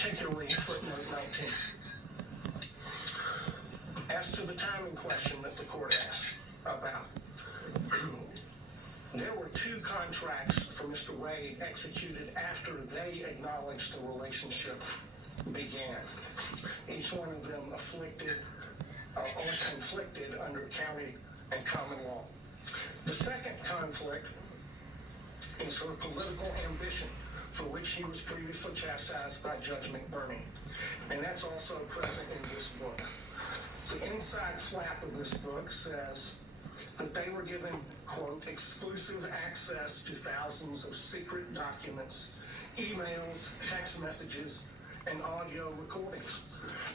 particularly footnote 19. As to the timing question that the court asked about, there were 2 contracts for Mr. Wade executed after they acknowledged the relationship began. Each one of them afflicted or conflicted under county and common law. The second conflict is her political ambition, for which he was previously chastised by Judge McBurney. And that's also present in this book. The inside flap of this book says that they were given, quote, exclusive access to thousands of secret documents, emails, text messages, and audio recordings.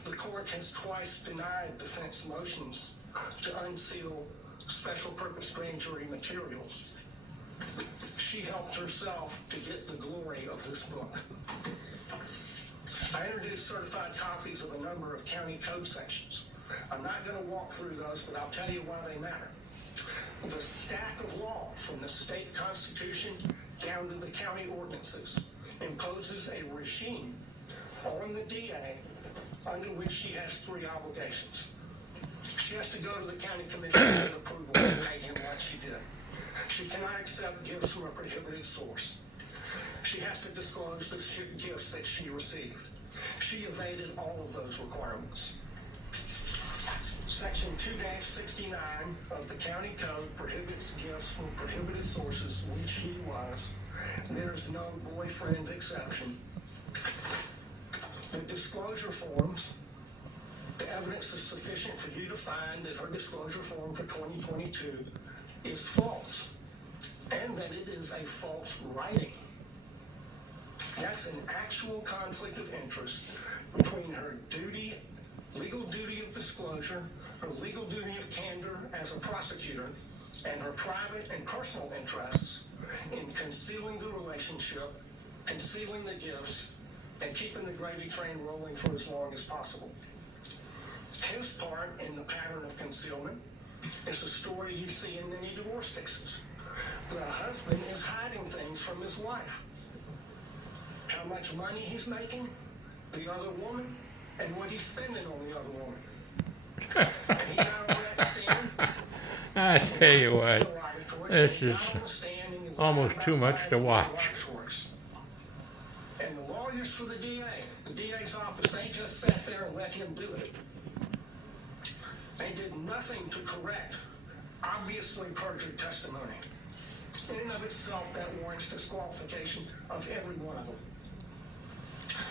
The court has twice denied defense motions to unseal special purpose grand jury materials. She helped herself to get the glory of this book. I introduced certified copies of a number of county code sections. I'm not going to walk through those, but I'll tell you why they matter. The stack of law from the state constitution down to the county ordinances imposes a regime on the DA under which she has 3 obligations. She has to go to the county commission to get approval to pay him what she did. She cannot accept gifts from a prohibited source. She has to disclose the gifts that she received. She evaded all of those requirements. Section 2-69 of the county code prohibits gifts from prohibited sources, which he was. There's no boyfriend exception. The disclosure forms, the evidence is sufficient for you to find that her disclosure form for 2022 is false, and that it is a false writing. That's an actual conflict of interest between her duty, legal duty of disclosure, her legal duty of candor as a prosecutor, and her private and personal interests in concealing the relationship, concealing the gifts, and keeping the gravy train rolling for as long as possible. His part in the pattern of concealment is a story you see in many divorce cases. The husband is hiding things from his wife. How much money he's making, the other woman, and what he's spending on the other woman. And he got on that stand. I tell you what, this is almost too much to watch. And the lawyers for the DA's office, they just sat there and let him do it. They did nothing to correct obviously perjured testimony. In and of itself, that warrants disqualification of every one of them.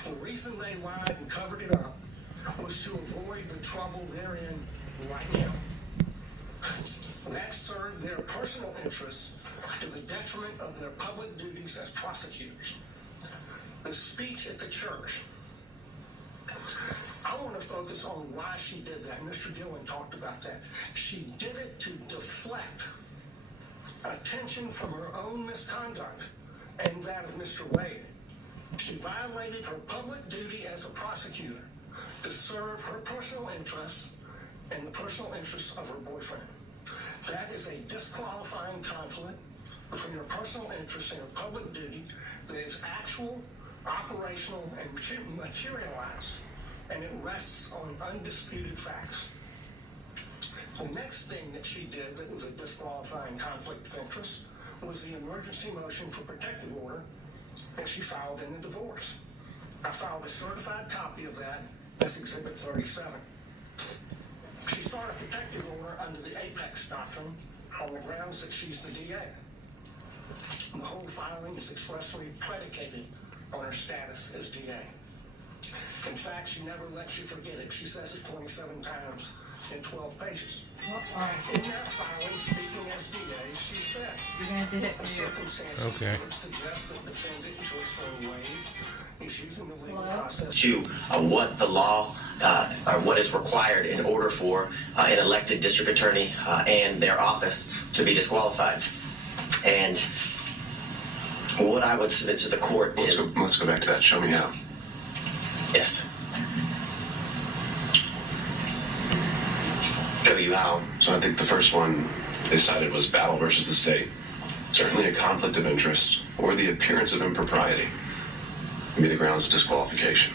The reason they lied and covered it up was to avoid the trouble they're in right now. That served their personal interests to the detriment of their public duties as prosecutors. The speech at the church, I want to focus on why she did that. Mr. Gillen talked about that. She did it to deflect attention from her own misconduct and that of Mr. Wade. She violated her public duty as a prosecutor to serve her personal interests and the personal interests of her boyfriend. That is a disqualifying conflict between her personal interests and her public duty that is actual, operational, and materialized, and it rests on undisputed facts. The next thing that she did that was a disqualifying conflict of interest was the emergency motion for protective order that she filed in the divorce. I filed a certified copy of that as Exhibit 37. She sought a protective order under the Apex Doctrine on the grounds that she's the DA. The whole filing is expressly predicated on her status as DA. In fact, she never lets you forget it. She says it 27 times in 12 pages. In that filing, speaking as DA, she said, the circumstances would suggest that defendant Joycelyn Wade is using the legal process to what the law or what is required in order for an elected district attorney and their office to be disqualified. And what I would submit to the court is... Let's go back to that. Show me how. Yes. Show you how. So I think the first one they cited was battle versus the state. Certainly a conflict of interest or the appearance of impropriety would be the grounds of disqualification.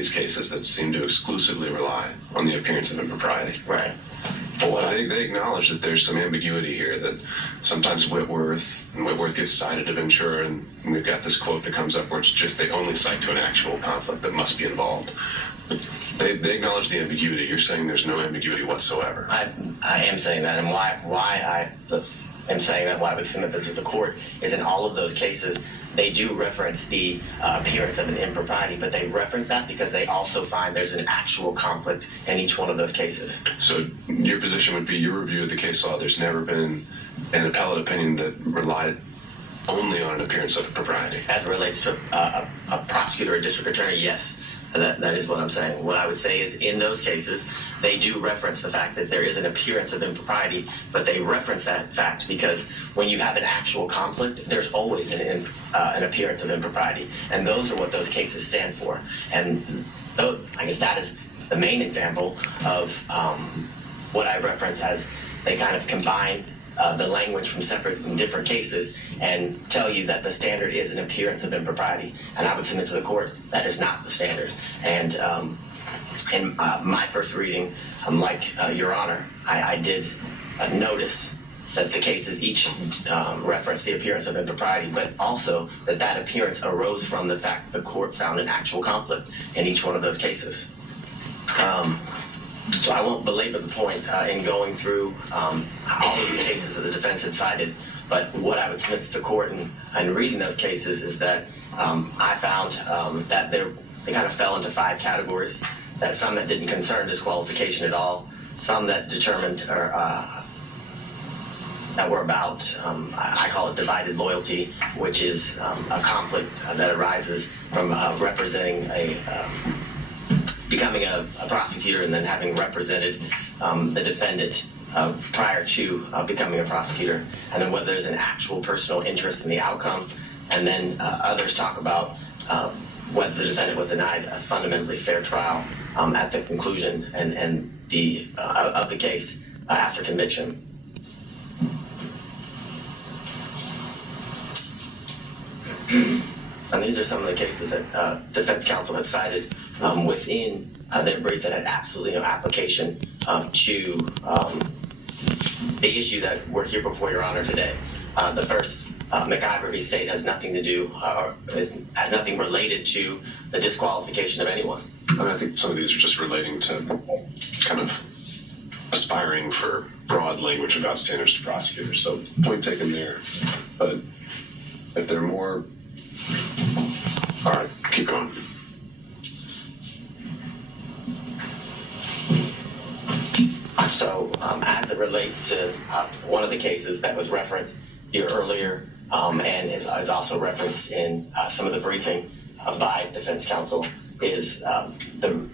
these cases that seem to exclusively rely on the appearance of impropriety. Right. They acknowledge that there's some ambiguity here, that sometimes Whitworth gets cited to Ventura, and we've got this quote that comes up where it's just they only cite to an actual conflict that must be involved. They acknowledge the ambiguity. You're saying there's no ambiguity whatsoever. I am saying that, and why I am saying that, why I would submit that to the court, is in all of those cases, they do reference the appearance of an impropriety, but they reference that because they also find there's an actual conflict in each one of those cases. So your position would be, your review of the case law, there's never been an appellate opinion that relied only on an appearance of impropriety. As it relates to a prosecutor or district attorney, yes. That is what I'm saying. What I would say is, in those cases, they do reference the fact that there is an appearance of impropriety, but they reference that fact because when you have an actual conflict, there's always an appearance of impropriety. And those are what those cases stand for. And I guess that is the main example of what I reference as they kind of combine the language from separate and different cases and tell you that the standard is an appearance of impropriety. And I would submit to the court that is not the standard. And in my first reading, like Your Honor, I did notice that the cases each reference the appearance of impropriety, but also that appearance arose from the fact that the court found an actual conflict in each one of those cases. So I won't belabor the point in going through all of the cases that the defense had cited, but what I would submit to the court and reading those cases is that I found that they kind of fell into 5 categories. That some that didn't concern disqualification at all, some that determined or that were about, I call it divided loyalty, which is a conflict that arises from representing becoming a prosecutor and then having represented the defendant prior to becoming a prosecutor, and then whether there's an actual personal interest in the outcome, and then others talk about whether the defendant was denied a fundamentally fair trial at the conclusion and of the case after conviction. And these are some of the cases that defense counsel had cited within their brief that had absolutely no application to the issue that we're here before Your Honor today. The first, McIver v. State, has nothing to do, has nothing related to the disqualification of anyone. I mean, I think some of these are just relating to kind of aspiring for broad language about standards to prosecutors. So point taken there. But if there are more, all right, keep going. So as it relates to one of the cases that was referenced here earlier and is also referenced in some of the briefing by defense counsel is the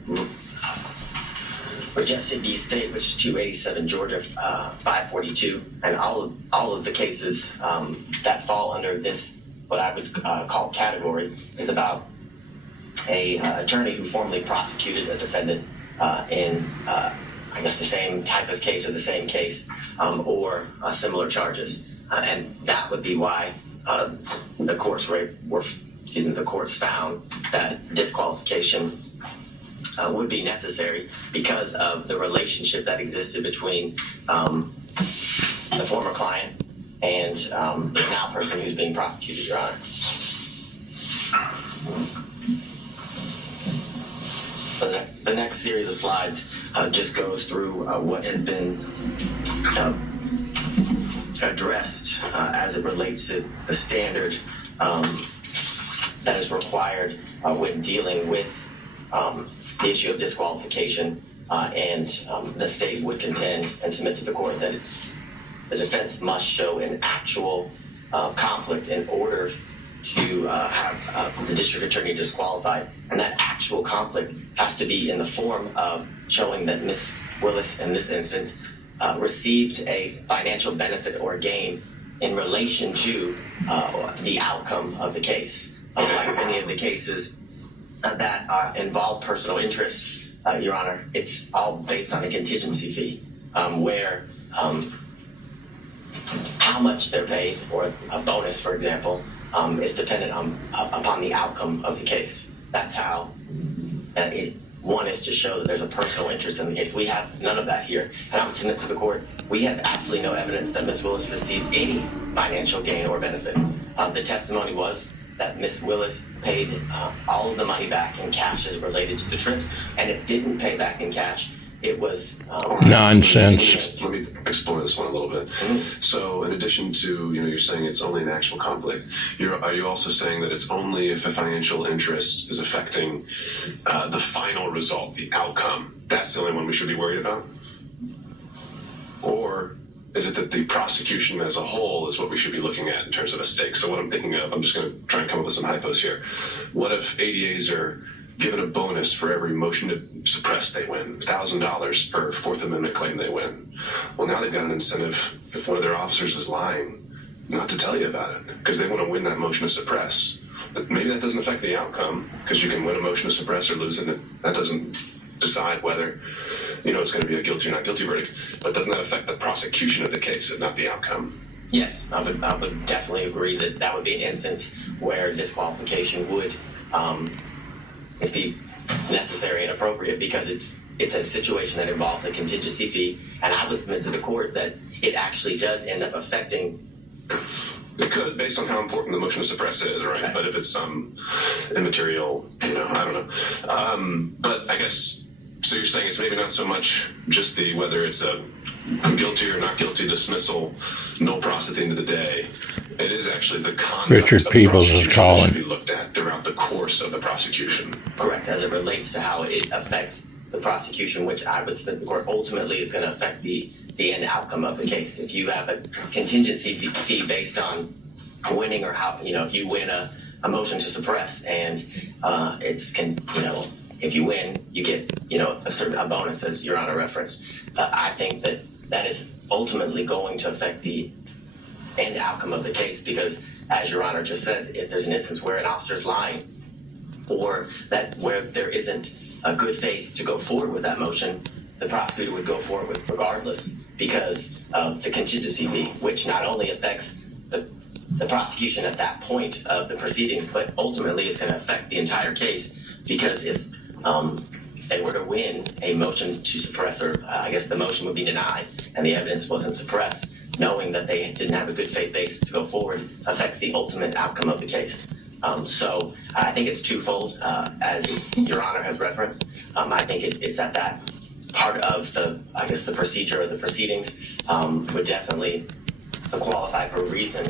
Majestic v. State, which is 287 Georgia 542, and all of the cases that fall under this, what I would call category, is about a attorney who formerly prosecuted a defendant in I guess the same type of case or the same case or similar charges, and that would be why the courts found that disqualification would be necessary because of the relationship that existed between the former client and the now person who's being prosecuted, Your Honor. The next series of slides just goes through what has been addressed as it relates to the standard that is required when dealing with the issue of disqualification, and the state would contend and submit to the court that the defense must show an actual conflict in order to have the district attorney disqualified, and that actual conflict has to be in the form of showing that Ms. Willis, in this instance, received a financial benefit or gain in relation to the outcome of the case. Like many of the cases that involve personal interest, Your Honor, it's all based on a contingency fee, where how much they're paid, or a bonus, for example, is dependent upon the outcome of the case. That's how One is to show that there's a personal interest in the case. We have none of that here. And I would submit to the court, we have absolutely no evidence that Ms. Willis received any financial gain or benefit. The testimony was that Ms. Willis paid all of the money back in cash as related to the trips, and it didn't pay back in cash. It was Nonsense. Let me explore this one a little bit. So, in addition to you're saying it's only an actual conflict, are you also saying that it's only if a financial interest is affecting the final result, the outcome? That's the only one we should be worried about, or is it that the prosecution as a whole is what we should be looking at in terms of a stake? So, what I'm thinking of, I'm just going to try and come up with some hypos here. What if ADAs are given a bonus for every motion to suppress they win, $1,000 per Fourth Amendment claim they win? Well, now they've got an incentive, if one of their officers is lying, not to tell you about it, because they want to win that motion to suppress. But maybe that doesn't affect the outcome, because you can win a motion to suppress or lose it, and that doesn't decide whether it's going to be a guilty or not guilty verdict. But doesn't that affect the prosecution of the case and not the outcome? Yes, I would definitely agree that would be an instance where disqualification would be necessary and appropriate, because it's a situation that involves a contingency fee, and I would submit to the court that it actually does end up affecting. It could, based on how important the motion to suppress is, right? But if it's some immaterial, I don't know. But I guess, so you're saying it's maybe not so much just whether it's a guilty or not guilty dismissal, no process at the end of the day. It is actually the conduct Richard of Peebles the is prosecution calling. that should be looked at throughout the course of the prosecution. Correct, as it relates to how it affects the prosecution, which I would submit to the court ultimately is going to affect the end outcome of the case. If you have a contingency fee based on winning, or how, if you win a motion to suppress, and if you win, you get, a bonus, as Your Honor referenced. I think that is ultimately going to affect the end outcome of the case, because, as Your Honor just said, if there's an instance where an officer is lying, or where there isn't a good faith to go forward with that motion, the prosecutor would go forward with regardless, because of the contingency fee, which not only affects the prosecution at that point of the proceedings, but ultimately is going to affect the entire case, because if they were to win a motion to suppress, or I guess the motion would be denied and the evidence wasn't suppressed, knowing that they didn't have a good faith basis to go forward affects the ultimate outcome of the case. So I think it's twofold, as Your Honor has referenced. I think it's at that part of the procedure or the proceedings would definitely qualify for a reason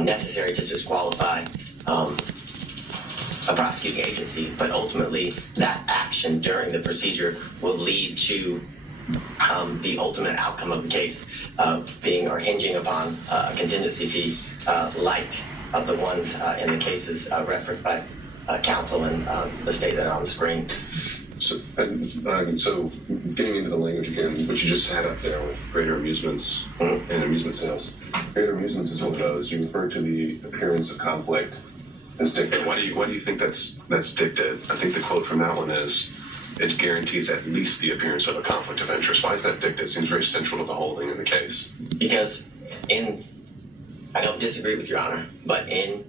necessary to disqualify a prosecuting agency, but ultimately that action during the procedure will lead to the ultimate outcome of the case being or hinging upon a contingency fee like of the ones in the cases referenced by counsel and the state that are on the screen. So getting into the language again, which you just had up there with greater amusements and amusement sales. Greater amusements is one of those. You refer to the appearance of conflict as dicta. Why do you think that's dicta? I think the quote from that one is, it guarantees at least the appearance of a conflict of interest. Why is that dicta? It seems very central to the holding in the case. Because I don't disagree with Your Honor, but in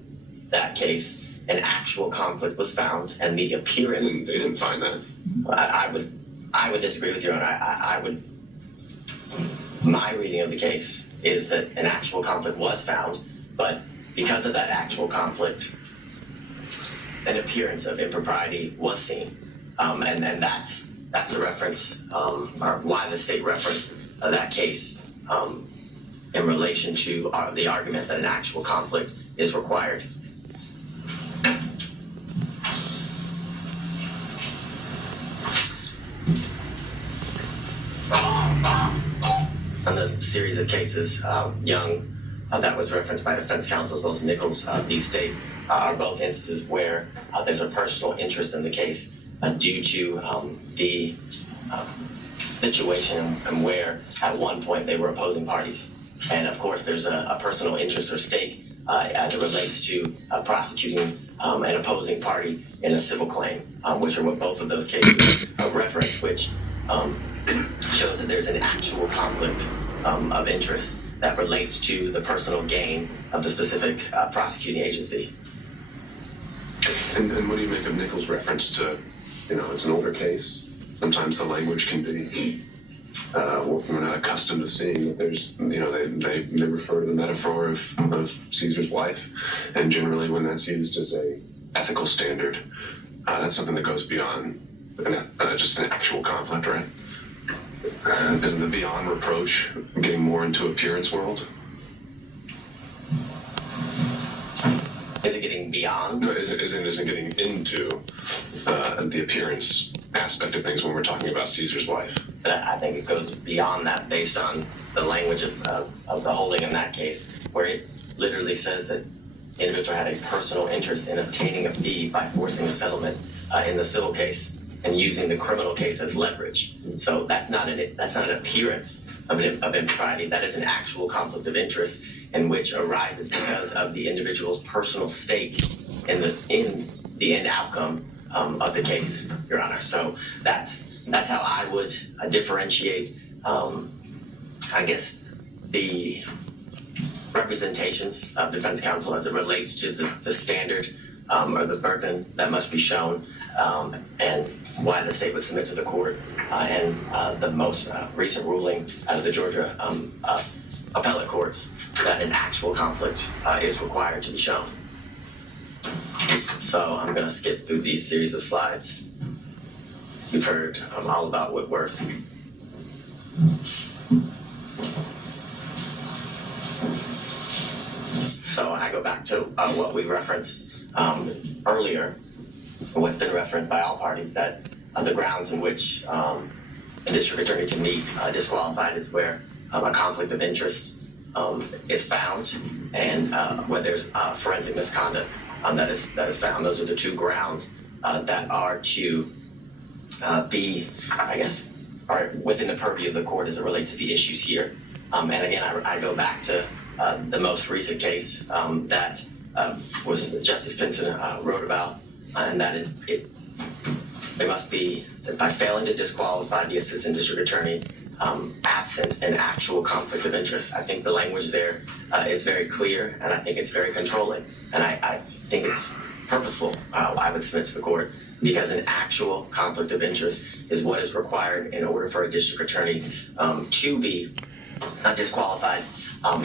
that case, an actual conflict was found, and the appearance. And they didn't find that. I would disagree with Your Honor. My reading of the case is that an actual conflict was found, but because of that actual conflict, an appearance of impropriety was seen, and that's the reference, or why the state referenced that case in relation to the argument that an actual conflict is required. On the series of cases, Young, that was referenced by defense counsel, as well as Nichols, these state are both instances where there's a personal interest in the case due to the situation and where at one point they were opposing parties. And of course there's a personal interest or stake as it relates to prosecuting an opposing party in a civil claim, which are what both of those cases reference, which shows that there's an actual conflict of interest that relates to the personal gain of the specific prosecuting agency. And what do you make of Nichols' reference to it's an older case. Sometimes the language can be, we're not accustomed to seeing that there's, they refer to the metaphor of Caesar's wife. And generally when that's used as a ethical standard, that's something that goes beyond just an actual conflict, right? Isn't the beyond reproach getting more into appearance world? Is it getting beyond? No, isn't getting into the appearance aspect of things when we're talking about Caesar's wife. But I think it goes beyond that based on the language of the holding in that case, where it literally says that the individual had a personal interest in obtaining a fee by forcing a settlement in the civil case and using the criminal case as leverage. So that's not an appearance of impropriety. That is an actual conflict of interest in which arises because of the individual's personal stake in the end outcome of the case, Your Honor. So that's how I would differentiate, I guess, the representations of defense counsel as it relates to the standard or the burden that must be shown, and why the state would submit to the court, and the most recent ruling out of the Georgia appellate courts that an actual conflict is required to be shown. So I'm going to skip through these series of slides. You've heard all about Whitworth. So I go back to what we referenced earlier, what's been referenced by all parties, that the grounds in which a district attorney can be disqualified is where a conflict of interest is found, and where there's forensic misconduct that is found. Those are the two grounds that are to be, I guess, are within the purview of the court as it relates to the issues here. And again, I go back to the most recent case that was Justice Stephenson wrote about, and that it must be that by failing to disqualify the assistant district attorney absent an actual conflict of interest. I think the language there is very clear, and I think it's very controlling, and I think it's purposeful. I would submit to the court, because an actual conflict of interest is what is required in order for a district attorney to be disqualified,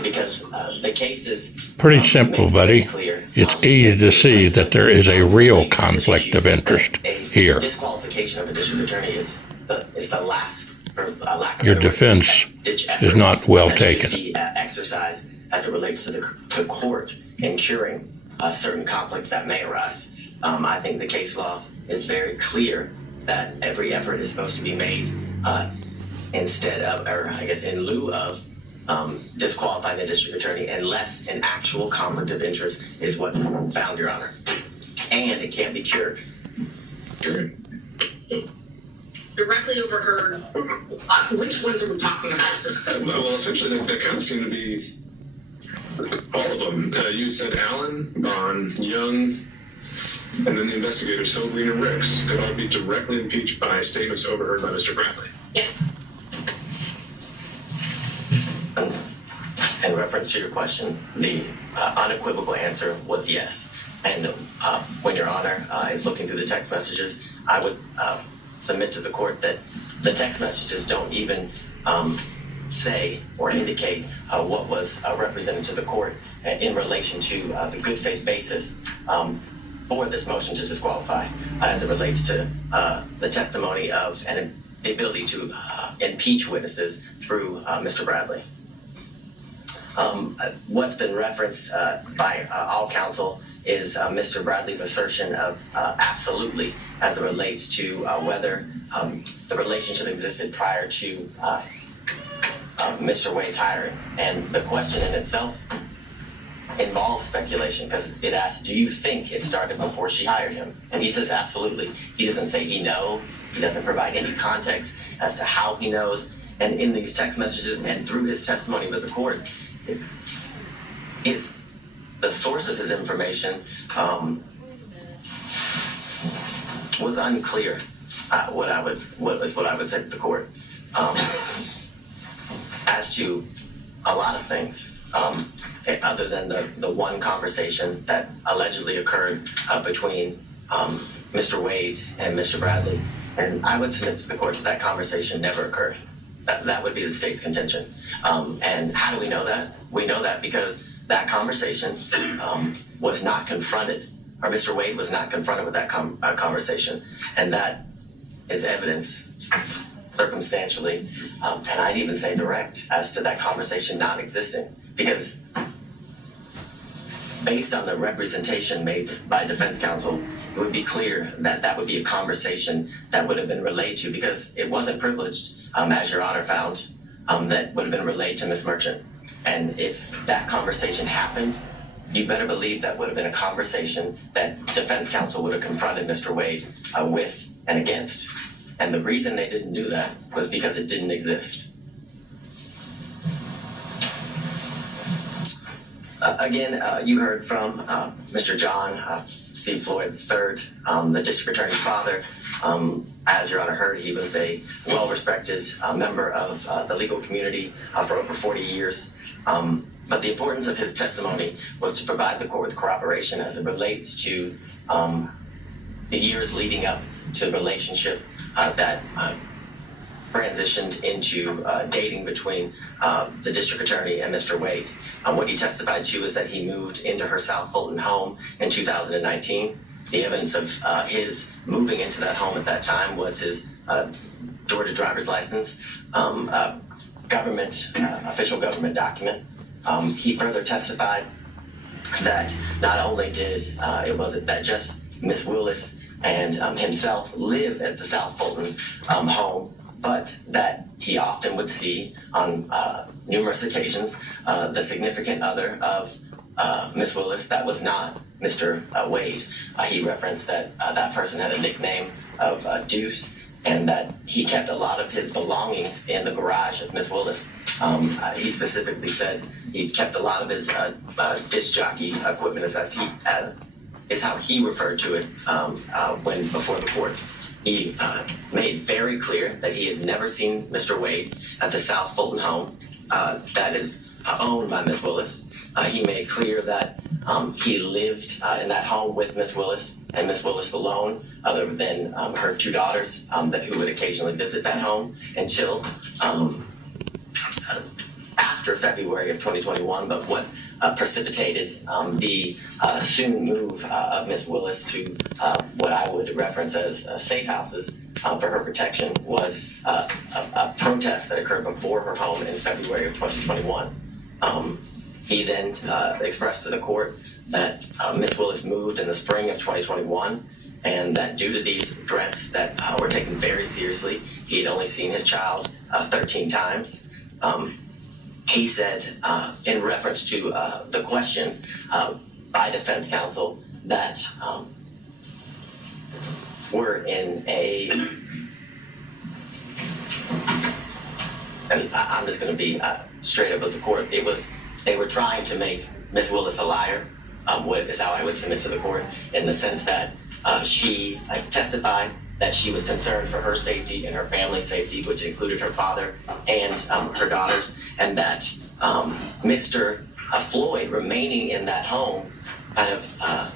because the case is Pretty simple, buddy. It's easy to see that there is a real conflict of interest here. Disqualification of a district attorney is the last, or lack of Your defense is not well taken. Be exercised as it relates to court in curing certain conflicts that may arise. I think the case law is very clear that every effort is supposed to be made instead of, or I guess in lieu of, disqualifying the district attorney unless an actual conflict of interest is what's found, Your Honor. And it can't be cured. Directly overheard. Which ones are we talking about? Well, essentially, that kind of seem to be all of them. You said Allen, Bond, Young, and then the investigators, Hill, Green, and Ricks, could all be directly impeached by statements overheard by Mr. Bradley. Yes. In reference to your question, the unequivocal answer was yes. And when Your Honor is looking through the text messages, I would submit to the court that the text messages don't even say or indicate what was represented to the court in relation to the good faith basis for this motion to disqualify as it relates to the testimony of and the ability to impeach witnesses through Mr. Bradley. What's been referenced by all counsel is Mr. Bradley's assertion of absolutely as it relates to whether the relationship existed prior to Mr. Wade's hiring. And the question in itself involves speculation, because it asks, do you think it started before she hired him? And he says absolutely. He doesn't say he knows. He doesn't provide any context as to how he knows. And in these text messages and through his testimony with the court, is the source of his information was unclear. What I would say to the court as to a lot of things, other than the one conversation that allegedly occurred between Mr. Wade and Mr. Bradley. And I would submit to the court that conversation never occurred. That would be the state's contention. And how do we know that? We know that because that conversation was not confronted, or Mr. Wade was not confronted with that conversation. And that is evidence circumstantially, and I'd even say direct, as to that conversation not existing. Because based on the representation made by defense counsel, it would be clear that that would be a conversation that would have been relayed to, because it wasn't privileged, as Your Honor found, that would have been relayed to Ms. Merchant. And if that conversation happened, you better believe that would have been a conversation that defense counsel would have confronted Mr. Wade with and against. And the reason they didn't do that was because it didn't exist. Again, you heard from Mr. John C. Floyd III, the district attorney's father. As Your Honor heard, he was a well-respected member of the legal community for over 40 years. But the importance of his testimony was to provide the court with corroboration as it relates to the years leading up to the relationship that transitioned into dating between the district attorney and Mr. Wade. What he testified to is that he moved into her South Fulton home in 2019. The evidence of his moving into that home at that time was his Georgia driver's license, official government document. He further testified that not only did it wasn't that just Miss Willis and himself live at the South Fulton home, but that he often would see on numerous occasions the significant other of Miss Willis that was not Mr. Wade. He referenced that that person had a nickname of Deuce, and that he kept a lot of his belongings in the garage of Miss Willis. He specifically said he kept a lot of his disc jockey equipment, is how he referred to it when before the court. He made very clear that he had never seen Mr. Wade at the South Fulton home that is owned by Miss Willis. He made clear that he lived in that home with Miss Willis and Miss Willis alone, other than her two daughters who would occasionally visit that home until after February of 2021. But what precipitated the soon move of Miss Willis to what I would reference as safe houses for her protection was a protest that occurred before her home in February of 2021. He then expressed to the court that Miss Willis moved in the spring of 2021, and that due to these threats that were taken very seriously, he had only seen his child 13 times. He said, in reference to the questions by defense counsel that were in a, and I'm just going to be straight up with the court, they were trying to make Miss Willis a liar, is how I would submit to the court, in the sense that she testified that she was concerned for her safety and her family's safety, which included her father and her daughters, and that Mr. Floyd remaining in that home kind of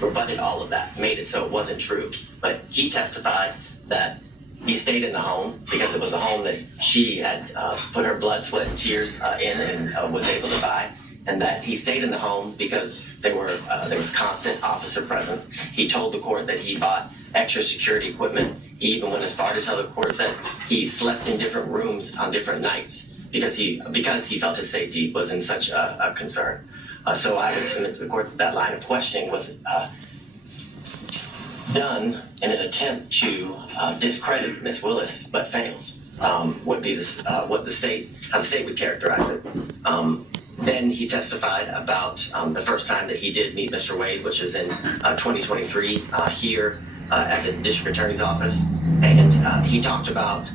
rebutted all of that, made it so it wasn't true. But he testified that he stayed in the home because it was a home that she had put her blood, sweat, and tears in and was able to buy, and that he stayed in the home because there was constant officer presence. He told the court that he bought extra security equipment. He even went as far to tell the court that he slept in different rooms on different nights because he felt his safety was in such a concern. So I would submit to the court that line of questioning was done in an attempt to discredit Miss Willis, but failed. Would be how the state would characterize it. Then he testified about the first time that he did meet Mr. Wade, which is in 2023 here at the district attorney's office, and he talked about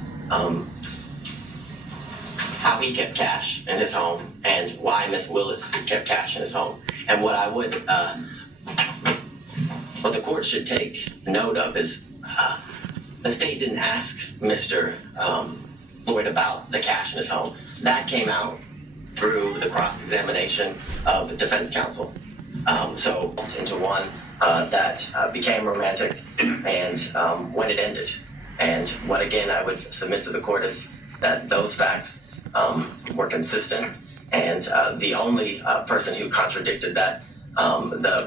how he kept cash in his home and why Miss Willis kept cash in his home. And what the court should take note of is the state didn't ask Mr. Floyd about the cash in his home. That came out through the cross-examination of defense counsel. So into one that became romantic, and when it ended. And what again I would submit to the court is that those facts were consistent, and the only person who contradicted that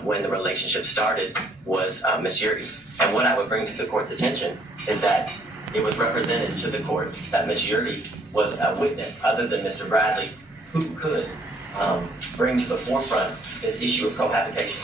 when the relationship started was Miss Yurdi. And what I would bring to the court's attention is that it was represented to the court that Miss Yurdi was a witness other than Mr. Bradley who could bring to the forefront this issue of cohabitation.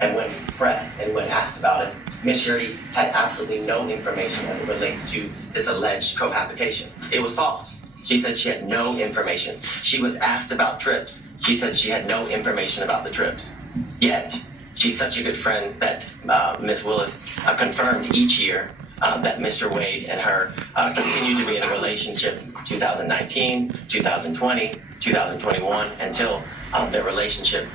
And when pressed and when asked about it, Miss Yurdi had absolutely no information as it relates to this alleged cohabitation. It was false. She said she had no information. She was asked about trips. She said she had no information about the trips. Yet, she's such a good friend that Ms. Willis confirmed each year that Mr. Wade and her continued to be in a relationship 2019, 2020, 2021, until their relationship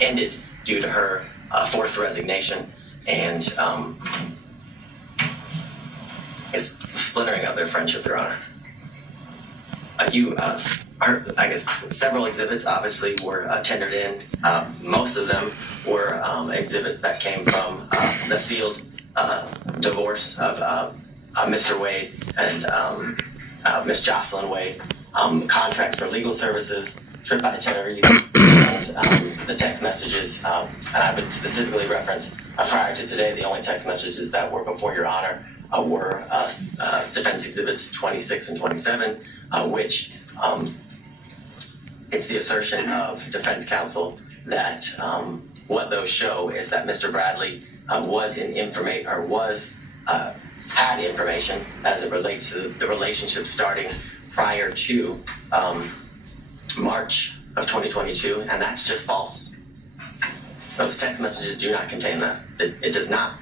ended due to her forced resignation and splintering of their friendship, Your Honor. I guess several exhibits obviously were tendered in. Most of them were exhibits that came from the sealed divorce of Mr. Wade and Miss Jocelyn Wade, contracts for legal services, trip itineraries, and the text messages. And I would specifically reference prior to today, the only text messages that were before Your Honor were defense exhibits 26 and 27, which it's the assertion of defense counsel that what those show is that Mr. Bradley had information as it relates to the relationship starting prior to March of 2022, and that's just false. Those text messages do not contain that. It does not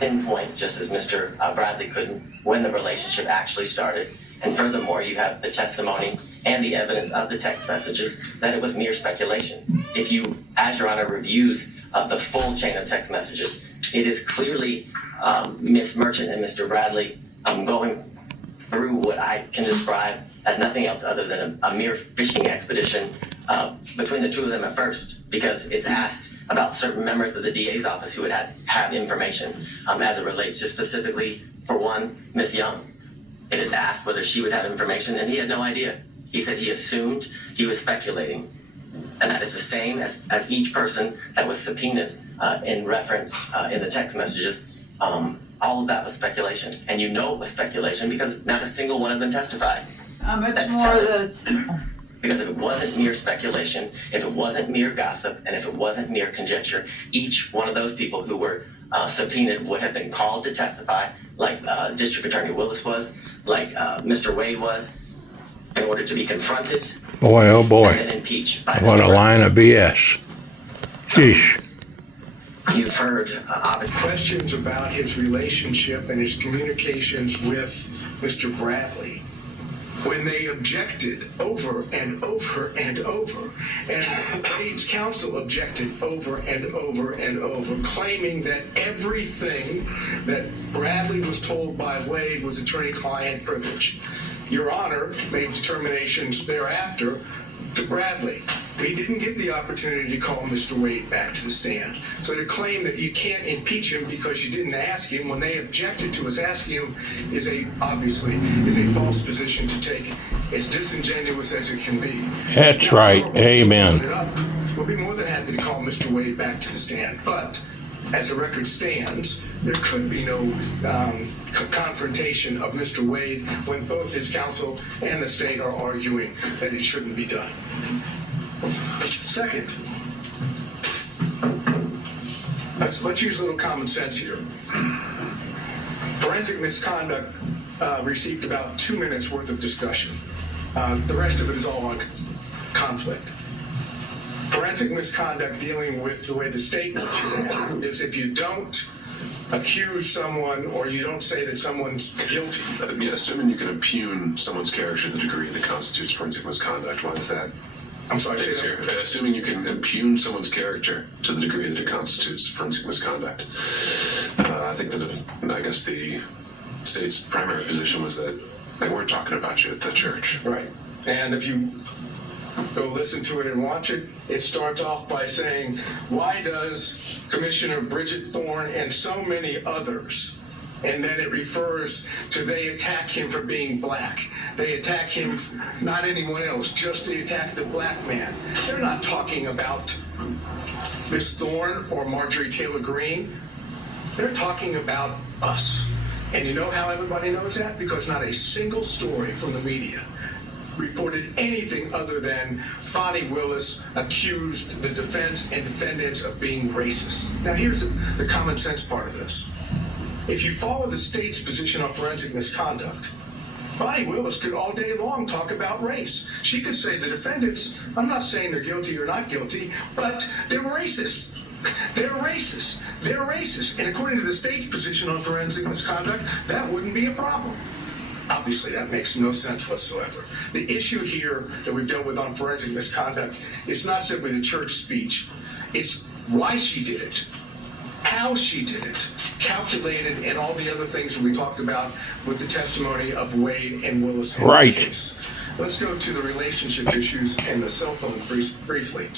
pinpoint, just as Mr. Bradley couldn't, when the relationship actually started. And furthermore, you have the testimony and the evidence of the text messages that it was mere speculation. If you, as Your Honor, reviews of the full chain of text messages, it is clearly Miss Merchant and Mr. Bradley going through what I can describe as nothing else other than a mere fishing expedition between the two of them at first, because it's asked about certain members of the DA's office who would have information as it relates to specifically, for one, Miss Young. It is asked whether she would have information, and he had no idea. He said he assumed, he was speculating. And that is the same as each person that was subpoenaed in reference in the text messages. All of that was speculation. And you know it was speculation because not a single one of them testified. How much That's more of telling. this? Because if it wasn't mere speculation, if it wasn't mere gossip, and if it wasn't mere conjecture, each one of those people who were subpoenaed would have been called to testify, like District Attorney Willis was, like Mr. Wade was, in order to be confronted. Boy, oh boy. And then impeached by What Mr. a line of BS. Sheesh. You've heard Questions about his relationship and his communications with Mr. Bradley, when they objected over and over and over, and Wade's counsel objected over and over and over, claiming that everything that Bradley was told by Wade was attorney-client privilege. Your Honor made determinations thereafter to Bradley. We didn't get the opportunity to call Mr. Wade back to the stand. So to claim that you can't impeach him because you didn't ask him when they objected to us asking him is obviously a false position to take. As disingenuous as it can be. That's Now, right. before we Amen. open it up, we'll be more than happy to call Mr. Wade back to the stand. But as the record stands, there could be no confrontation of Mr. Wade when both his counsel and the state are arguing that it shouldn't be done. Second, let's use a little common sense here. Forensic misconduct received about 2 minutes worth of discussion. The rest of it is all on conflict. Forensic misconduct dealing with the way the state wants you to handle is if you don't accuse someone or you don't say that someone's guilty. Assuming you can impugn someone's character to the degree that constitutes forensic misconduct, why is that? I'm sorry, Case say here? that. Assuming you can impugn someone's character to the degree that it constitutes forensic misconduct. I think that I guess the state's primary position was that they weren't talking about you at the church. Right. And if you Go listen to it and watch it. It starts off by saying, why does Commissioner Bridget Thorne and so many others, and then it refers to they attack him for being black. They attack him, not anyone else, just they attack the black man. They're not talking about Miss Thorne or Marjorie Taylor Greene. They're talking about us. And you know how everybody knows that? Because not a single story from the media reported anything other than Fani Willis accused the defense and defendants of being racist. Now here's the common sense part of this. If you follow the state's position on forensic misconduct, Fani Willis could all day long talk about race. She could say the defendants, I'm not saying they're guilty or not guilty, but they're racist. They're racist. They're racist. And according to the state's position on forensic misconduct, that wouldn't be a problem. Obviously, that makes no sense whatsoever. The issue here that we've dealt with on forensic misconduct is not simply the church speech. It's why she did it, how she did it, calculated, and all the other things that we talked about with the testimony of Wade and Willis in this case. Let's go to the relationship issues and the cell phone briefly.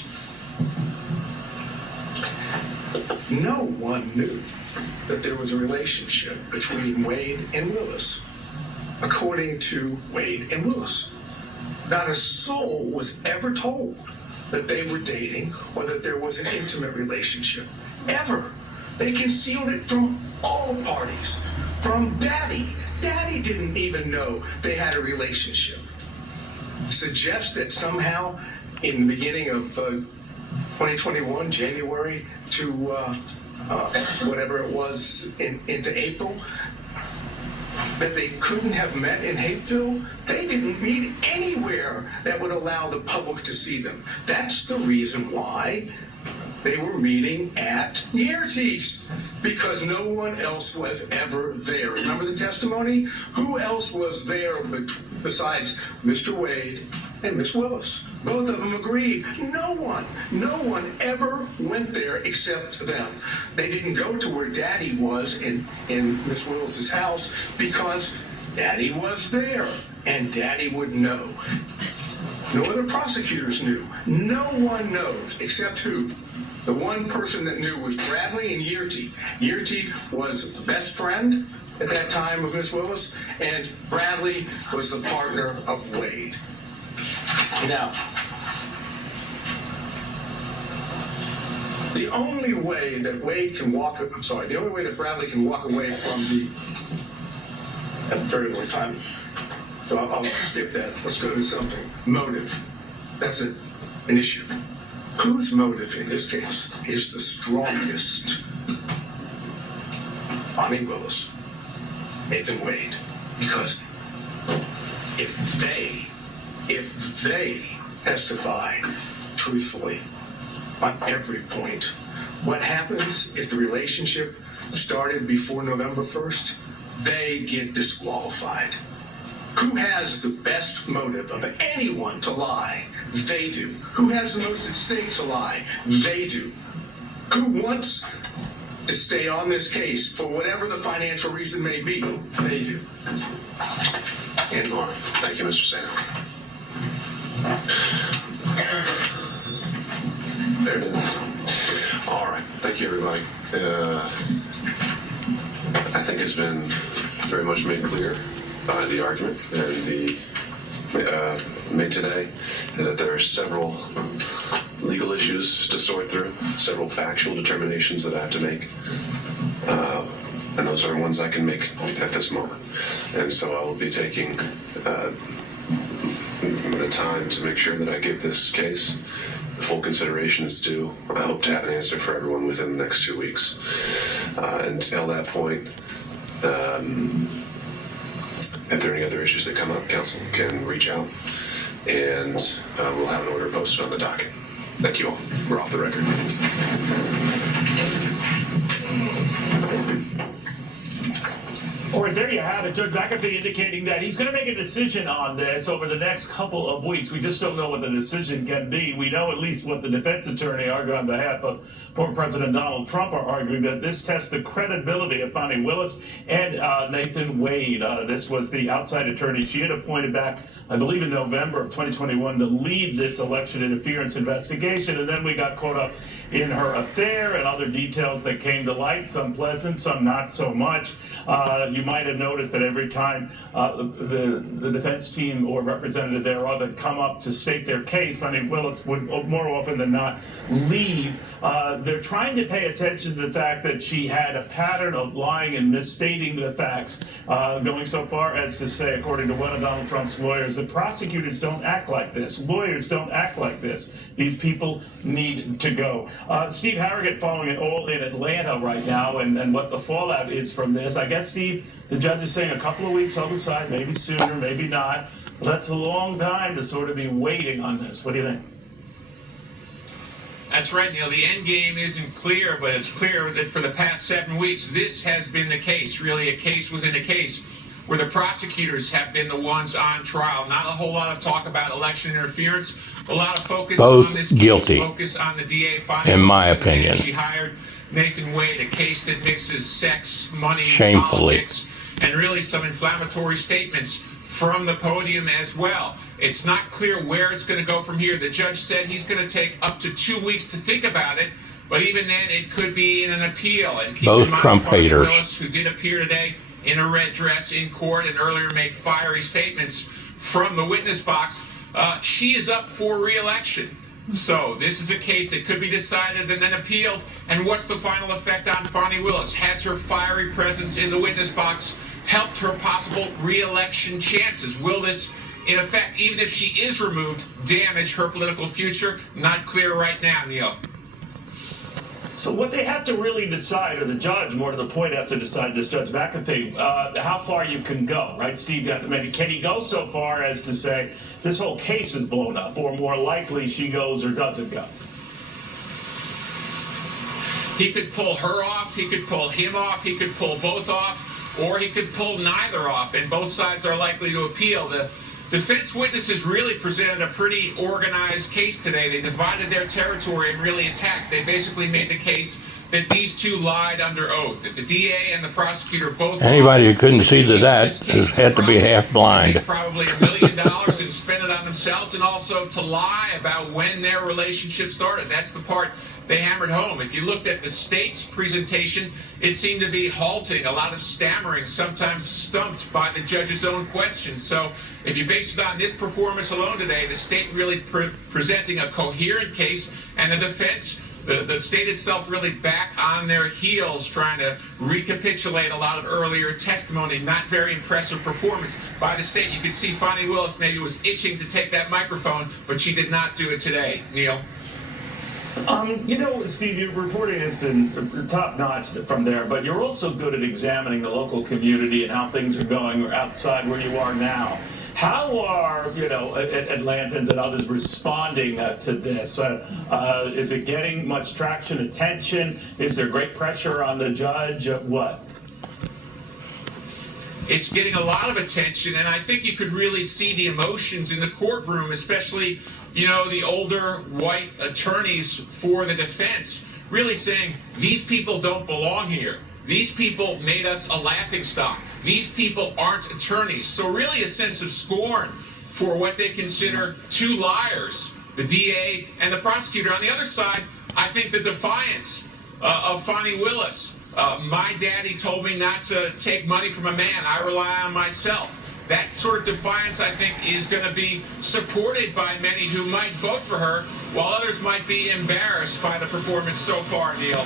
No one knew that there was a relationship between Wade and Willis, according to Wade and Willis. Not a soul was ever told that they were dating or that there was an intimate relationship. Ever. They concealed it from all parties. From Daddy. Daddy didn't even know they had a relationship. Suggest that somehow in the beginning of 2021, January to whatever it was into April, that they couldn't have met in Hapeville. They didn't meet anywhere that would allow the public to see them. That's the reason why they were meeting at Yearties, because no one else was ever there. Remember the testimony? Who else was there besides Mr. Wade and Miss Willis? Both of them agreed. No one ever went there except them. They didn't go to where Daddy was in Miss Willis's house because Daddy was there and Daddy would know. No other prosecutors knew. No one knows except who? The one person that knew was Bradley and Yearty. Yearty was the best friend at that time of Miss Willis, and Bradley was the partner of Wade. Now, the only way that the only way that Bradley can walk away from a very long time, so I'll skip that. Let's go to something. Motive. That's an issue. Whose motive in this case is the strongest? Fani Willis, Nathan Wade. Because if they testify truthfully on every point, what happens if the relationship started before November 1st? They get disqualified. Who has the best motive of anyone to lie? They do. Who has the most at stake to lie? They do. Who wants to stay on this case for whatever the financial reason may be? They do. And Lauren, thank you, Mr. Sano. There it is. All right. Thank you, everybody. I think it's been very much made clear by the argument and the made today is that there are several legal issues to sort through, several factual determinations that I have to make. And those are ones I can make at this moment. And so I will be taking the time to make sure that I give this case the full consideration it's due. I hope to have an answer for everyone within the next 2 weeks. Until that point, if there are any other issues that come up, council can reach out and we'll have an order posted on the docket. Thank you all. We're off the record. Order right, there you have it. Judge McAfee indicating that he's going to make a decision on this over the next couple of weeks. We just don't know what the decision can be. We know at least what the defense attorney arguing on behalf of former President Donald Trump are arguing, that this tests the credibility of Fani Willis and Nathan Wade. This was the outside attorney she had appointed back, I believe, in November of 2021 to lead this election interference investigation. And then we got caught up in her affair and other details that came to light, some pleasant, some not so much. You might have noticed that every time the defense team or representative thereof had come up to state their case, Fani Willis would more often than not leave. They're trying to pay attention to the fact that she had a pattern of lying and misstating the facts, going so far as to say, according to one of Donald Trump's lawyers, that prosecutors don't act like this. Lawyers don't act like this. These people need to go. Steve Harrigan following it all in Atlanta right now, and what the fallout is from this. I guess, Steve, the judge is saying a couple of weeks, I'll decide, maybe sooner, maybe not. Well, that's a long time to sort of be waiting on this. What do you think? That's right, Neil. The end game isn't clear, but it's clear that for the past 7 weeks, this has been the case, really a case within a case, where the prosecutors have been the ones on trial. Not a whole lot of talk about election interference, a lot of focus Both on this guilty, case, focus on the DA finding in my opinion. she hired Nathan Wade, a case that mixes sex, money, Shamefully. politics, and really some inflammatory statements from the podium as well. It's not clear where it's going to go from here. The judge said he's going to take up to 2 weeks to think about it, but even then it could be in an appeal. And keep Both in mind, Trump Fani haters. Willis, who did appear today in a red dress in court and earlier made fiery statements from the witness box, she is up for re-election. So this is a case that could be decided and then appealed. And what's the final effect on Fani Willis? Has her fiery presence in the witness box helped her possible re-election chances? Will this, in effect, even if she is removed, damage her political future? Not clear right now, Neil. So what they have to really decide, or the judge, more to the point, has to decide, this Judge McAfee, how far you can go, right, Steve? Maybe can he go so far as to say this whole case is blown up, or more likely she goes or doesn't go? He could pull her off, he could pull him off, he could pull both off, or he could pull neither off, and both sides are likely to appeal. The defense witnesses really presented a pretty organized case today. They divided their territory and really attacked. They basically made the case that these two lied under oath, that the DA and the prosecutor both... Anybody who couldn't see to that has had to be half blind. Probably $1 million and spend it on themselves, and also to lie about when their relationship started. That's the part they hammered home. If you looked at the state's presentation, it seemed to be halting, a lot of stammering, sometimes stumped by the judge's own questions. So if you base it on this performance alone today, the state really presenting a coherent case, and the defense, the state itself really back on their heels, trying to recapitulate a lot of earlier testimony. Not very impressive performance by the state. You could see Fani Willis maybe was itching to take that microphone, but she did not do it today. Neil? You know, Steve, your reporting has been top-notch from there, but you're also good at examining the local community and how things are going outside where you are now. How are, Atlantans and others responding to this? Is it getting much traction, attention? Is there great pressure on the judge? What? It's getting a lot of attention, and I think you could really see the emotions in the courtroom, especially, the older white attorneys for the defense really saying, these people don't belong here. These people made us a laughingstock. These people aren't attorneys. So really a sense of scorn for what they consider two liars, the DA and the prosecutor. On the other side, I think the defiance of Fani Willis. My daddy told me not to take money from a man. I rely on myself. That sort of defiance, I think, is going to be supported by many who might vote for her, while others might be embarrassed by the performance so far, Neil.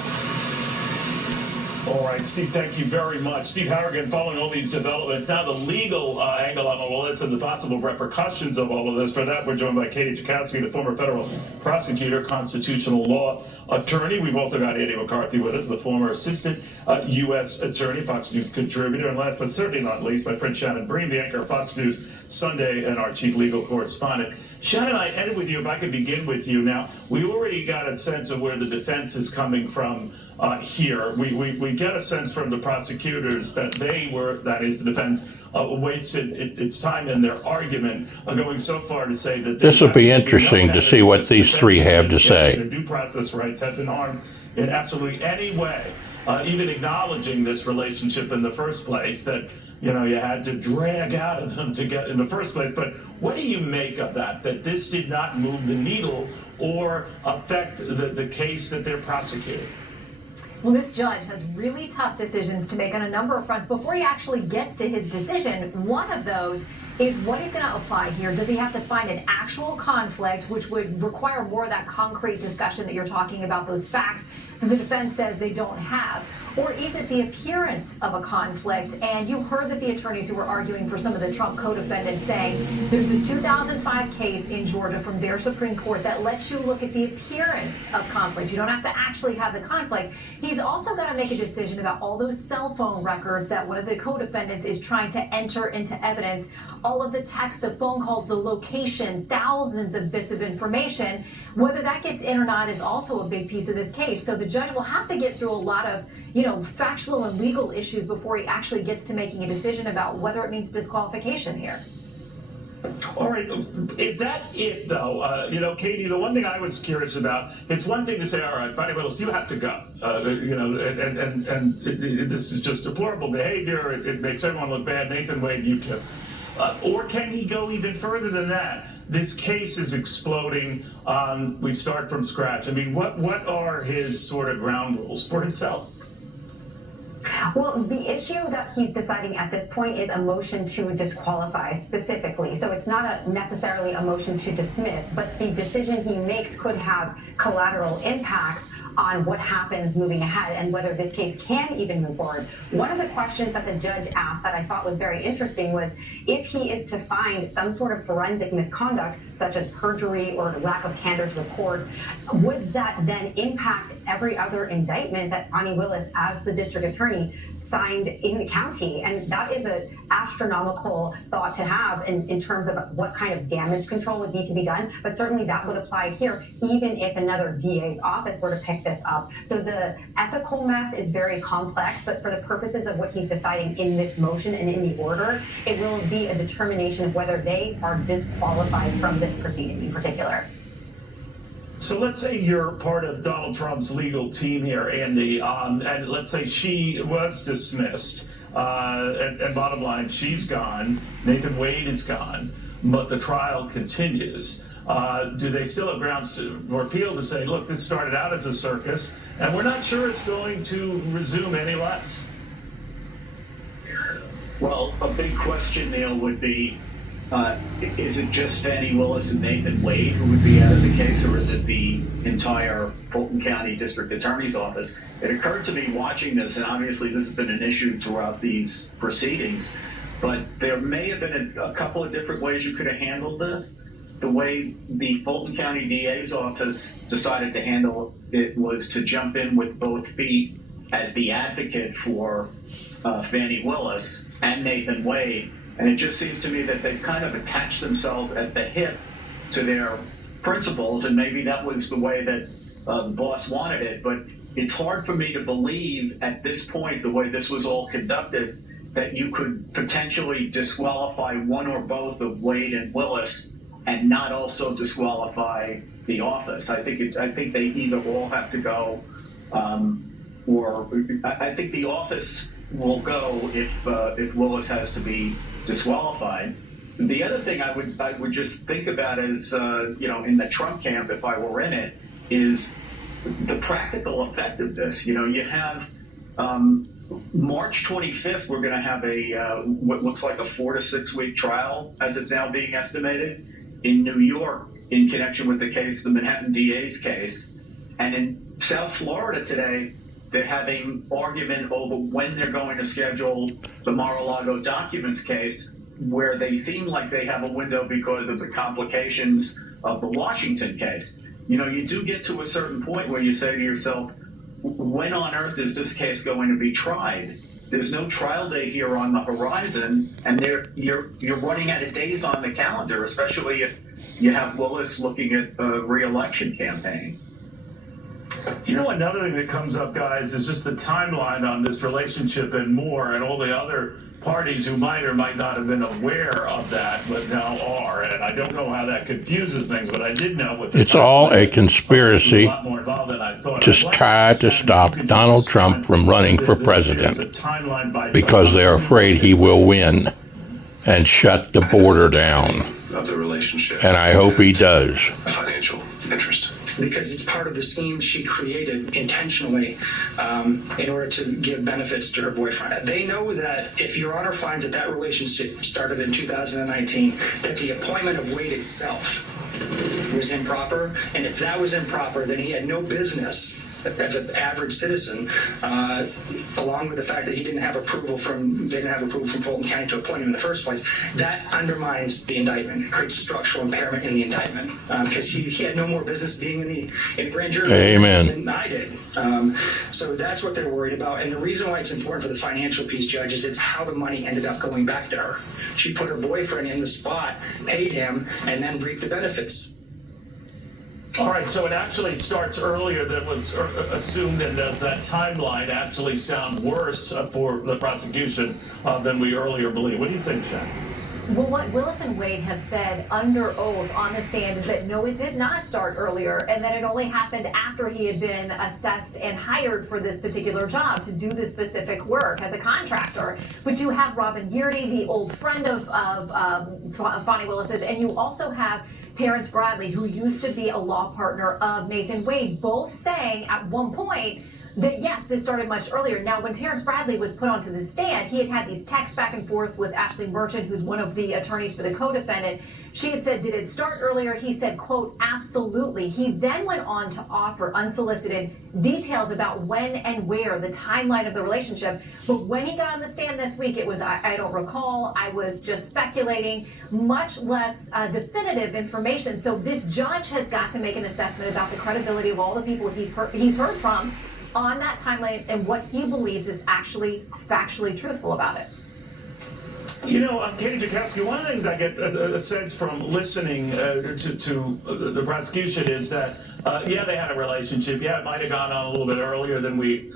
All right, Steve, thank you very much. Steve Harrigan, following all these developments. Now the legal angle on all of this and the possible repercussions of all of this. For that, we're joined by Katie Jakowski, the former federal prosecutor, constitutional law attorney. We've also got Andy McCarthy with us, the former assistant U.S. attorney, Fox News contributor. And last but certainly not least, my friend Shannon Breen, the anchor of Fox News Sunday and our chief legal correspondent. Shannon, I ended with you. If I could begin with you. Now, we already got a sense of where the defense is coming from here. We get a sense from the prosecutors that that is the defense, wasted its time in their argument, going so far to say that this will be interesting to see what these three have to say. Their due process rights have been harmed in absolutely any way, even acknowledging this relationship in the first place that you had to drag out of them to get in the first place. But what do you make of that this did not move the needle or affect the case that they're prosecuting? Well, this judge has really tough decisions to make on a number of fronts before he actually gets to his decision. One of those is what he's going to apply here. Does he have to find an actual conflict, which would require more of that concrete discussion that you're talking about, those facts that the defense says they don't have? Or is it the appearance of a conflict? And you heard that the attorneys who were arguing for some of the Trump co-defendants saying there's this 2005 case in Georgia from their Supreme Court that lets you look at the appearance of conflict. You don't have to actually have the conflict. He's also got to make a decision about all those cell phone records that one of the co-defendants is trying to enter into evidence. All of the text, the phone calls, the location, thousands of bits of information. Whether that gets in or not is also a big piece of this case. So the judge will have to get through a lot of, factual and legal issues before he actually gets to making a decision about whether it means disqualification here. All right, is that it though? Katie, the one thing I was curious about, it's one thing to say, all right, Bonnie Willis, you have to go, this is just deplorable behavior. It makes everyone look bad. Nathan Wade, you too. Or can he go even further than that? This case is exploding. We start from scratch. I mean, what are his sort of ground rules for himself? Well, the issue that he's deciding at this point is a motion to disqualify specifically. So it's not necessarily a motion to dismiss, but the decision he makes could have collateral impacts on what happens moving ahead and whether this case can even move forward. One of the questions that the judge asked that I thought was very interesting was if he is to find some sort of forensic misconduct, such as perjury or lack of candor to the court, would that then impact every other indictment that Bonnie Willis, as the district attorney, signed in the county? And that is an astronomical thought to have in terms of what kind of damage control would need to be done. But certainly that would apply here, even if another DA's office were to pick this up. So the ethical mess is very complex, but for the purposes of what he's deciding in this motion and in the order, it will be a determination of whether they are disqualified from this proceeding in particular. So let's say you're part of Donald Trump's legal team here, Andy, and let's say she was dismissed, and bottom line, she's gone, Nathan Wade is gone, but the trial continues. Do they still have grounds for appeal to say, look, this started out as a circus, and we're not sure it's going to resume any less? Well, a big question, Neil, would be, is it just Fannie Willis and Nathan Wade who would be out of the case, or is it the entire Fulton County District Attorney's Office? It occurred to me watching this, and obviously this has been an issue throughout these proceedings, but there may have been a couple of different ways you could have handled this. The way the Fulton County DA's office decided to handle it was to jump in with both feet as the advocate for Fannie Willis and Nathan Wade. And it just seems to me that they've kind of attached themselves at the hip to their principles, and maybe that was the way that the boss wanted it. But it's hard for me to believe at this point, the way this was all conducted, that you could potentially disqualify one or both of Wade and Willis and not also disqualify the office. I think they either all have to go, or I think the office will go if Willis has to be disqualified. The other thing I would just think about is, in the Trump camp, if I were in it, is the practical effect of this. You have March 25th, we're going to have what looks like a 4 to 6 week trial, as it's now being estimated, in New York in connection with the case, the Manhattan DA's case. And in South Florida today, they're having argument over when they're going to schedule the Mar-a-Lago documents case, where they seem like they have a window because of the complications of the Washington case. You do get to a certain point where you say to yourself, when on earth is this case going to be tried? There's no trial date here on the horizon, and you're running out of days on the calendar, especially if you have Willis looking at a re-election campaign. You know, another thing that comes up, guys, is just the timeline on this relationship and more, and all the other parties who might or might not have been aware of that, but now are. And I don't know how that confuses things, but I did know what It's all a a conspiracy lot more involved than I thought. to try to stop Donald Trump from running for president because they're afraid he will win and shut the border down. Of the relationship. And I hope he does. Financial interest. Because it's part of the scheme she created intentionally in order to give benefits to her boyfriend. They know that if Your Honor finds that that relationship started in 2019, that the appointment of Wade itself was improper, and if that was improper, then he had no business as an average citizen, along with the fact that they didn't have approval from Fulton County to appoint him in the first place. That undermines the indictment. It creates structural impairment in the indictment because he had no more business being in the grand jury than I did. So that's what they're worried about. And the reason why it's important for the financial piece, Judge, is it's how the money ended up going back to her. She put her boyfriend in the spot, paid him, and then reaped the benefits. All right, so it actually starts earlier than was assumed, and does that timeline actually sound worse for the prosecution than we earlier believed? What do you think, Shan? Well, what Willis and Wade have said under oath on the stand is that no, it did not start earlier, and that it only happened after he had been assessed and hired for this particular job to do this specific work as a contractor. But you have Robin Yeardy, the old friend of Fonnie Willis's, and you also have Terrence Bradley, who used to be a law partner of Nathan Wade, both saying at one point that yes, this started much earlier. Now, when Terrence Bradley was put onto the stand, he had these texts back and forth with Ashley Merchant, who's one of the attorneys for the co-defendant. She had said, did it start earlier? He said, quote, absolutely. He then went on to offer unsolicited details about when and where, the timeline of the relationship. But when he got on the stand this week, it was, I don't recall, I was just speculating, much less definitive information. So this judge has got to make an assessment about the credibility of all the people he's heard from on that timeline and what he believes is actually factually truthful about it. You know, Katie Jakowski, one of the things I get a sense from listening to the prosecution is that, yeah, they had a relationship. Yeah, it might have gone on a little bit earlier than we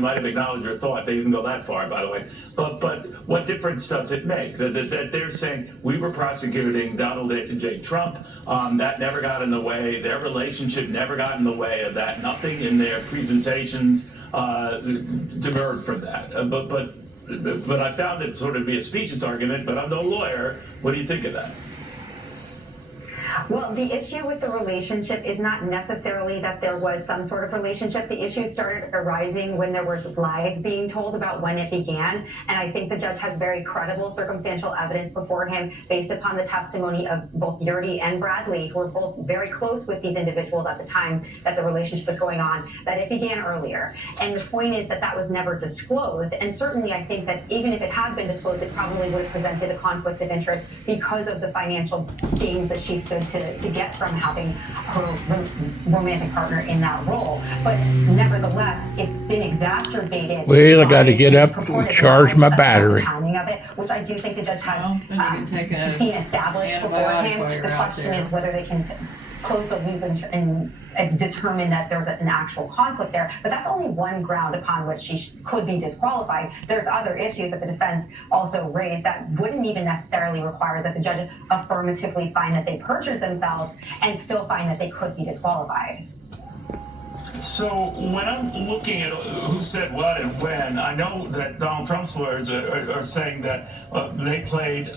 might have acknowledged or thought. They didn't go that far, by the way. But what difference does it make? That they're saying we were prosecuting Donald J. Trump. That never got in the way. Their relationship never got in the way of that. Nothing in their presentations demurred from that. But I found it sort of be a specious argument, but I'm no lawyer. What do you think of that? Well, the issue with the relationship is not necessarily that there was some sort of relationship. The issue started arising when there was lies being told about when it began. And I think the judge has very credible circumstantial evidence before him based upon the testimony of both Yeardy and Bradley, who were both very close with these individuals at the time that the relationship was going on, that it began earlier. And the point is that that was never disclosed. And certainly I think that even if it had been disclosed, it probably would have presented a conflict of interest because of the financial gains that she stood to get from having her romantic partner in that role. But nevertheless, it's been exacerbated. Well, I got to get up and charge my battery. Timing of it, which I do think the judge has seen established before him. The question is whether they can close the loop and determine that there's an actual conflict there. But that's only one ground upon which she could be disqualified. There's other issues that the defense also raised that wouldn't even necessarily require that the judge affirmatively find that they perjured themselves and still find that they could be disqualified. So when I'm looking at who said what and when, I know that Donald Trump's lawyers are saying that they played,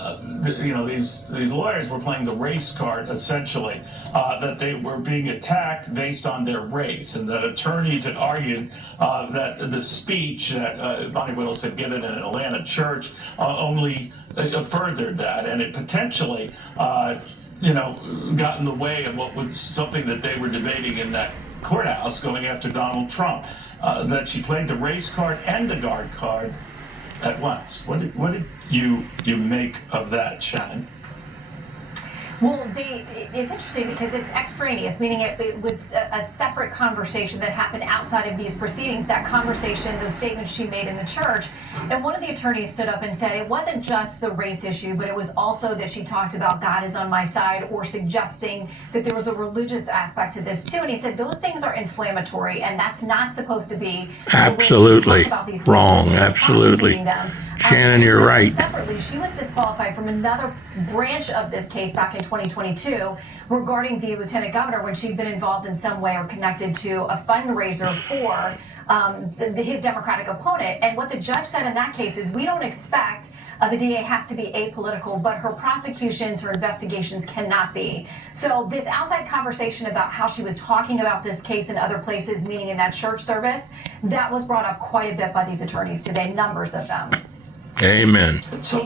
these lawyers were playing the race card, essentially, that they were being attacked based on their race, and that attorneys had argued that the speech that Bonnie Willis had given in an Atlanta church only furthered that, and it potentially got in the way of what was something that they were debating in that courthouse going after Donald Trump, that she played the race card and the guard card at once. What did you make of that, Shannon? Well, it's interesting because it's extraneous, meaning it was a separate conversation that happened outside of these proceedings. That conversation, those statements she made in the church, and one of the attorneys stood up and said it wasn't just the race issue, but it was also that she talked about God is on my side, or suggesting that there was a religious aspect to this too. And he said those things are inflammatory, and that's not supposed to be Absolutely wrong. Absolutely. Shannon, you're right. Separately, she was disqualified from another branch of this case back in 2022 regarding the lieutenant governor when she'd been involved in some way or connected to a fundraiser for his Democratic opponent. And what the judge said in that case is we don't expect the DA has to be apolitical, but her prosecutions, her investigations cannot be. So this outside conversation about how she was talking about this case in other places, meaning in that church service, that was brought up quite a bit by these attorneys today, numbers of them. Amen. So